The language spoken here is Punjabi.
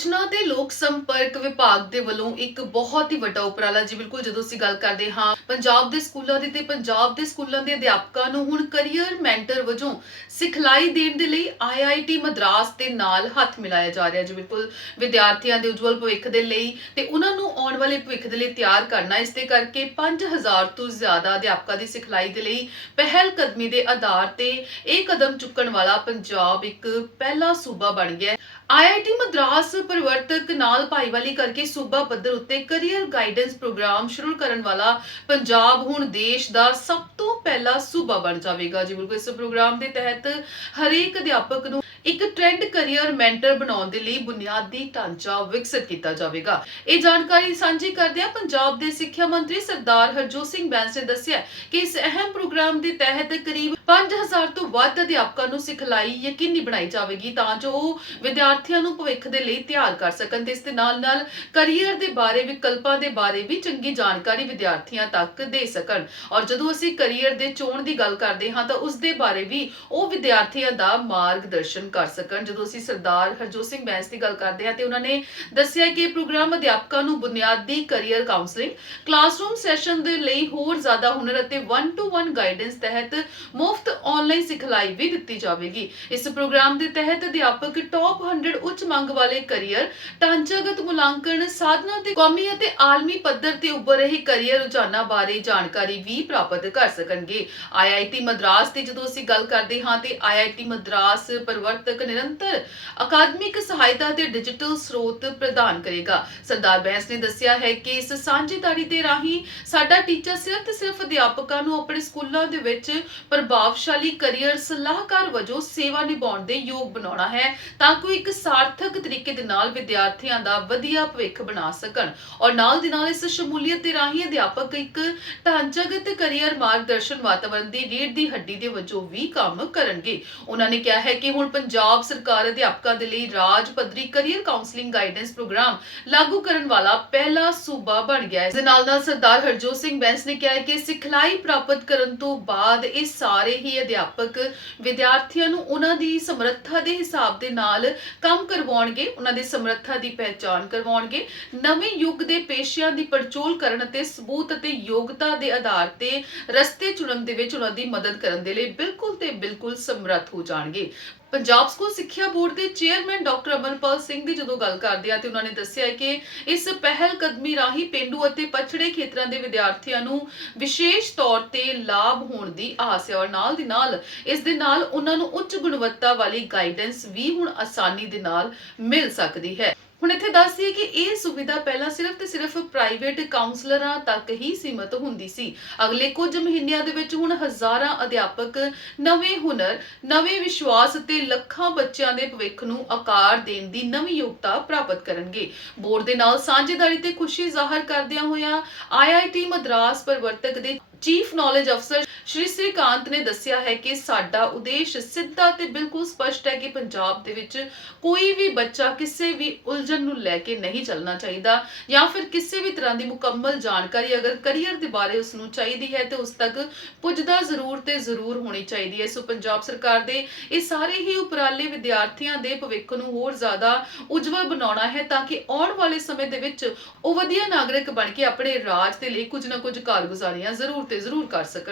ਸੂਚਨਾ ਤੇ ਲੋਕ ਸੰਪਰਕ ਵਿਭਾਗ ਦੇ ਵੱਲੋਂ ਇੱਕ ਬਹੁਤ ਹੀ ਵੱਡਾ ਉਪਰਾਲਾ ਜੀ, ਬਿਲਕੁਲ ਜਦੋਂ ਅਸੀਂ ਗੱਲ ਕਰਦੇ ਹਾਂ ਪੰਜਾਬ ਦੇ ਸਕੂਲਾਂ ਦੀ ਤੇ ਪੰਜਾਬ ਦੇ ਸਕੂਲਾਂ ਦੇ ਅਧਿਆਪਕਾਂ ਨੂੰ ਹੁਣ ਕੈਰੀਅਰ ਮੈਂਟਰ ਵਜੋਂ ਸਿਖਲਾਈ ਦੇਣ ਦੇ ਲਈ ਆਈਆਈਟੀ ਮਦਰਾਸ ਦੇ ਨਾਲ ਹੱਥ ਮਿਲਾਇਆ ਜਾ ਰਿਹਾ ਜੀ, ਬਿਲਕੁਲ ਵਿਦਿਆਰਥੀਆਂ ਦੇ ਉਜਵਲ ਭਵਿੱਖ ਦੇ ਲਈ ਤੇ ਉਹਨਾਂ ਨੂੰ ਆਉਣ ਵਾਲੇ ਭਵਿੱਖ ਦੇ ਲਈ ਤਿਆਰ ਕਰਨਾ, ਇਸ ਦੇ ਕਰਕੇ 5000 ਤੋਂ ਜ਼ਿਆਦਾ ਅਧਿਆਪਕਾਂ ਦੀ ਸਿਖਲਾਈ ਦੇ ਲਈ ਪਹਿਲ ਕਦਮੀ ਦੇ ਆਧਾਰ ਤੇ ਇਹ ਕਦਮ ਚੁੱਕਣ ਵਾਲਾ ਪੰਜਾਬ ਇੱਕ ਪਹਿਲਾ ਸੂਬਾ ਬਣ ਗਿਆ। ਹੈ ਆਈਆਈਟੀ ਮਦਰਾਸ ਪਰਿਵਰਤਕ ਨਾਲ ਭਾਈਵਾਲੀ ਕਰਕੇ ਸੂਬਾ ਪੱਧਰ ਉੱਤੇ ਕੈਰੀਅਰ ਗਾਈਡੈਂਸ ਪ੍ਰੋਗਰਾਮ ਸ਼ੁਰੂ ਕਰਨ ਵਾਲਾ ਪੰਜਾਬ ਹੁਣ ਦੇਸ਼ ਦਾ ਸਭ ਤੋਂ ਪਹਿਲਾ ਸੂਬਾ ਬਣ ਜਾਵੇਗਾ। ਜੀ ਬਿਲਕੁਲ, ਇਸ ਪ੍ਰੋਗਰਾਮ ਦੇ ਤਹਿਤ ਹਰੇਕ ਅਧਿਆਪਕ ਨੂੰ ਇੱਕ ਟ੍ਰੈਂਡ ਕੈਰੀਅਰ ਮੈਂਟਰ ਬਣਾਉਣ ਦੇ ਲਈ ਬੁਨਿਆਦੀ ਢਾਂਚਾ ਵਿਕਸਿਤ ਕੀਤਾ ਜਾਵੇਗਾ। ਇਹ ਜਾਣਕਾਰੀ ਸਾਂਝੀ ਕਰਦਿਆਂ ਪੰਜਾਬ ਦੇ ਸਿੱਖਿਆ ਮੰਤਰੀ ਸਰਦਾਰ ਹਰਜੋਤ ਸਿੰਘ ਬੈਂਸ ਨੇ ਦੱਸਿਆ ਕਿ ਇਸ ਅਹਿਮ ਪ੍ਰੋਗਰਾਮ ਦੇ ਤਹਿਤ ਕਰੀਬ 5000 ਤੋਂ ਵੱਧ ਅਧਿਆਪਕਾਂ ਨੂੰ ਸਿਖਲਾਈ ਯਕੀਨੀ ਬਣਾਈ ਜਾਵੇਗੀ ਤਾਂ ਜੋ ਉਹ ਵਿਦਿਆਰਥੀਆਂ ਨੂੰ ਭਵਿੱਖ ਦੇ ਲਈ ਤਿਆਰ ਕਰ ਸਕਣ ਤੇ ਇਸ ਦੇ ਨਾਲ ਨਾਲ ਕੈਰੀਅਰ ਦੇ ਬਾਰੇ, ਵਿਕਲਪਾਂ ਦੇ ਬਾਰੇ ਵੀ ਚੰਗੀ ਜਾਣਕਾਰੀ ਵਿਦਿਆਰਥੀਆਂ ਤੱਕ ਦੇ ਸਕਣ। ਔਰ ਜਦੋਂ ਅਸੀਂ ਕੈਰੀਅਰ ਦੇ ਚੋਣ ਦੀ ਗੱਲ ਕਰਦੇ ਹਾਂ ਤਾਂ ਉਸ ਦੇ ਬਾਰੇ ਵੀ ਉਹ ਵਿਦਿਆਰਥੀਆਂ ਦਾ ਮਾਰਗਦਰਸ਼ਨ ਕਰ ਸਕਣ। ਜਦੋਂ ਅਸੀਂ ਸਰਦਾਰ ਹਰਜੋਤ ਸਿੰਘ ਬੈਂਸ ਦੀ ਗੱਲ ਕਰਦੇ ਹਾਂ ਤੇ ਉਹਨਾਂ ਨੇ ਦੱਸਿਆ ਕਿ ਇਹ ਪ੍ਰੋਗਰਾਮ ਅਧਿਆਪਕਾਂ ਨੂੰ ਬੁਨਿਆਦੀ ਕੈਰੀਅਰ ਕਾਉਂਸਲਿੰਗ ਕਲਾਸਰੂਮ ਸੈਸ਼ਨ ਦੇ ਲਈ ਹੋਰ ਜ਼ਿਆਦਾ ਹੁਨਰ ਅਤੇ 1 ਟੂ 1 ਗਾਈਡੈਂਸ ਤਹਿਤ ਮੁਫਤ ਆਨਲਾਈਨ ਸਿਖਲਾਈ ਵੀ ਦਿੱਤੀ ਜਾਵੇਗੀ। ਇਸ ਪ੍ਰੋਗਰਾਮ ਦੇ ਤਹਿਤ ਅਧਿਆਪਕ ਟੌਪ 100 ਉੱਚ ਮੰਗ ਵਾਲੇ ਕੈਰੀਅਰ ਢਾਂਚਾਗਤ ਮੁਲਾਂਕਣ, ਸਾਧਨਾਂ ਤੇ ਕੌਮੀ ਅਤੇ ਆਲਮੀ ਪੱਧਰ ਤੇ ਉੱਭਰ ਰਹੇ ਕੈਰੀਅਰ ਰੁਝਾਨਾਂ ਬਾਰੇ ਜਾਣਕਾਰੀ ਵੀ ਪ੍ਰਾਪਤ ਕਰ ਸਕਣਗੇ। ਆਈਆਈਟੀ ਮਦਰਾਸ ਦੀ ਜਦੋਂ ਅਸੀਂ ਗੱਲ ਕਰਦੇ ਹਾਂ ਤੇ ਆਈਆਈਟੀ ਮਦਰਾਸ ਤੱਕ ਨਿਰੰਤਰ ਅਕਾਦਮਿਕ ਸਹਾਇਤਾ ਤੇ ਡਿਜੀਟਲ ਸਰੋਤ ਪ੍ਰਦਾਨ ਕਰੇਗਾ। ਸਰਦਾਰ ਬੈਂਸ ਨੇ ਦੱਸਿਆ ਹੈ ਕਿ ਇਸ ਸਾਂਝੇਦਾਰੀ ਦੇ ਰਾਹੀਂ ਸਾਡਾ ਟੀਚਾ ਸਿਰਫ ਤੇ ਸਿਰਫ ਅਧਿਆਪਕਾਂ ਨੂੰ ਆਪਣੇ ਸਕੂਲਾਂ ਦੇ ਵਿੱਚ ਪ੍ਰਭਾਵਸ਼ਾਲੀ ਕੈਰੀਅਰ ਸਲਾਹਕਾਰ ਵਜੋਂ ਸੇਵਾ ਨਿਭਾਉਣ ਦੇ ਯੋਗ ਬਣਾਉਣਾ ਹੈ ਤਾਂ ਕਿ ਇੱਕ ਸਾਰਥਕ ਤਰੀਕੇ ਦੇ ਨਾਲ ਵਿਦਿਆਰਥੀਆਂ ਦਾ ਵਧੀਆ ਭਵਿੱਖ ਬਣਾ ਸਕਣ। ਔਰ ਨਾਲ ਦੀ ਨਾਲ ਇਸ ਸ਼ਮੂਲੀਅਤ ਦੇ ਰਾਹੀਂ ਅਧਿਆਪਕ ਇੱਕ ਢਾਂਚਾਗਤ ਕੈਰੀਅਰ ਮਾਰਗਦਰਸ਼ਨ ਵਾਤਾਵਰਣ ਦੀ ਰੀੜ ਦੀ ਹੱਡੀ ਦੇ ਵਜੋਂ ਵੀ ਕੰਮ ਕਰਨਗੇ। ਉਹਨਾਂ ਨੇ ਕਿਹਾ ਹੈ ਕਿ ਹੁਣ ਪੰਜਾਬ ਸਰਕਾਰ ਅਧਿਆਪਕਾਂ ਦੇ ਲਈ ਰਾਜ ਪੱਧਰੀ ਕੈਰੀਅਰ ਕਾਉਂਸਲਿੰਗ ਗਾਈਡੈਂਸ ਪ੍ਰੋਗਰਾਮ ਲਾਗੂ ਕਰਨ ਵਾਲਾ ਪਹਿਲਾ ਸੂਬਾ ਬਣ ਗਿਆ ਹੈ। ਇਸ ਨਾਲ ਨਾਲ ਸਰਦਾਰ ਹਰਜੋਤ ਸਿੰਘ ਬੈਂਸ ਨੇ ਕਿਹਾ ਕਿ ਸਿਖਲਾਈ ਪ੍ਰਾਪਤ ਕਰਨ ਤੋਂ ਬਾਅਦ ਇਹ ਸਾਰੇ ਹੀ ਅਧਿਆਪਕ ਵਿਦਿਆਰਥੀਆਂ ਨੂੰ ਉਹਨਾਂ ਦੀ ਸਮਰੱਥਾ ਦੇ ਹਿਸਾਬ ਦੇ ਨਾਲ ਕੰਮ ਕਰਵਾਉਣਗੇ, ਉਹਨਾਂ ਦੀ ਸਮਰੱਥਾ ਦੀ ਪਹਿਚਾਣ ਕਰਵਾਉਣਗੇ, ਨਵੇਂ ਯੁੱਗ ਦੇ ਪੇਸ਼ਿਆਂ ਦੀ ਪੜਚੋਲ ਕਰਨ ਅਤੇ ਸਬੂਤ ਅਤੇ ਯੋਗਤਾ ਦੇ ਆਧਾਰ ਤੇ ਰਸਤੇ ਚੁਣਨ ਦੇ ਵਿੱਚ ਉਹਨਾਂ ਦੀ ਮਦਦ ਕਰਨ ਦੇ ਲਈ ਬਿਲਕੁਲ ਤੇ ਬਿਲਕੁਲ ਸਮਰੱਥ ਹੋ ਜਾਣਗੇ। ਪੰਜਾਬ ਸਕੂਲ ਸਿੱਖਿਆ ਬੋਰਡ ਦੇ ਚੇਅਰਮੈਨ ਡਾਕਟਰ ਅਮਰਪਾਲ ਸਿੰਘ ਦੀ ਜਦੋਂ ਗੱਲ ਕਰਦੇ ਆ ਤੇ ਉਹਨਾਂ ਨੇ ਦੱਸਿਆ ਕਿ ਇਸ ਪਹਿਲ ਕਦਮੀ ਰਾਹੀਂ ਪਿੰਡੂ ਅਤੇ ਪਛੜੇ ਖੇਤਰਾਂ ਦੇ ਵਿਦਿਆਰਥੀਆਂ ਨੂੰ ਵਿਸ਼ੇਸ਼ ਤੌਰ ਤੇ ਲਾਭ ਹੋਣ ਦੀ ਆਸ ਹੈ ਔਰ ਨਾਲ ਦੀ ਨਾਲ ਇਸ ਦੇ ਨਾਲ ਉਹਨਾਂ ਨੂੰ ਉੱਚ ਗੁਣਵੱਤਾ ਵਾਲੀ ਗਾਈਡੈਂਸ ਵੀ ਹੁਣ ਆਸਾਨੀ ਦੇ ਨਾਲ ਮਿਲ ਸਕਦੀ ਹੈ। ਹੁਣ ਇੱਥੇ ਦੱਸ ਦਈਏ ਕਿ ਇਹ ਸੁਵਿਧਾ ਪਹਿਲਾਂ ਸਿਰਫ ਤੇ ਸਿਰਫ ਪ੍ਰਾਈਵੇਟ ਕਾਉਂਸਲਰਾਂ ਤੱਕ ਹੀ ਸੀਮਤ ਹੁੰਦੀ ਸੀ। ਅਗਲੇ ਕੁਝ ਮਹੀਨਿਆਂ ਦੇ ਵਿੱਚ ਹੁਣ ਹਜ਼ਾਰਾਂ ਅਧਿਆਪਕ ਨਵੇਂ ਹੁਨਰ, ਨਵੇਂ ਵਿਸ਼ਵਾਸ ਤੇ ਲੱਖਾਂ ਬੱਚਿਆਂ ਦੇ ਭਵਿੱਖ ਨੂੰ ਆਕਾਰ ਦੇਣ ਦੀ ਨਵੀਂ ਯੋਗਤਾ ਪ੍ਰਾਪਤ ਕਰਨਗੇ। ਬੋਰਡ ਦੇ ਨਾਲ ਸਾਂਝੇਦਾਰੀ ਤੇ ਖੁਸ਼ੀ ਜ਼ਾਹਰ ਕਰਦਿਆਂ ਹੋਇਆਂ ਆਈਆਈਟੀ ਮਦਰਾਸ ਪਰਿਵਰਤਕ ਦੇ ਚੀਫ ਨੌਲੇਜ ਅਫਸਰ ਸ਼੍ਰੀ ਸ੍ਰੀਕਾਂਤ ਨੇ ਦੱਸਿਆ ਹੈ ਕਿ ਸਾਡਾ ਉਦੇਸ਼ ਸਿੱਧਾ ਤੇ ਬਿਲਕੁਲ ਸਪਸ਼ਟ ਹੈ ਕਿ ਪੰਜਾਬ ਦੇ ਵਿੱਚ ਕੋਈ ਵੀ ਬੱਚਾ ਕਿਸੇ ਵੀ ਉਲਝਣ ਨੂੰ ਲੈ ਕੇ ਨਹੀਂ ਚੱਲਣਾ ਚਾਹੀਦਾ ਜਾਂ ਫਿਰ ਕਿਸੇ ਵੀ ਤਰ੍ਹਾਂ ਦੀ ਮੁਕੰਮਲ ਜਾਣਕਾਰੀ ਅਗਰ ਕੈਰੀਅਰ ਦੇ ਬਾਰੇ ਉਸ ਨੂੰ ਚਾਹੀਦੀ ਹੈ ਤੇ ਉਸ ਤੱਕ ਪੁੱਜਦਾ ਜ਼ਰੂਰ ਤੇ ਜ਼ਰੂਰ ਹੋਣੀ ਚਾਹੀਦੀ ਹੈ। ਸੋ ਪੰਜਾਬ ਸਰਕਾਰ ਦੇ ਇਹ ਸਾਰੇ ਹੀ ਉਪਰਾਲੇ ਵਿਦਿਆਰਥੀਆਂ ਦੇ ਭਵਿੱਖ ਨੂੰ ਹੋਰ ਜ਼ਿਆਦਾ ਉਜਵਲ ਬਣਾਉਣਾ ਹੈ ਤਾਂ ਕਿ ਆਉਣ ਵਾਲੇ ਸਮੇਂ ਦੇ ਵਿੱਚ ਉਹ ਵਧੀਆ ਨਾਗਰਿਕ ਬਣ ਕੇ ਆਪਣੇ ਰਾਜ ਦੇ ਲਈ ਕੁਝ ਨਾ ਕੁਝ ਕਾਰਗੁਜ਼ਾਰੀਆਂ ਜ਼ਰੂਰ ਤੇ ਜ਼ਰੂਰ ਕਰ ਸਕਣ।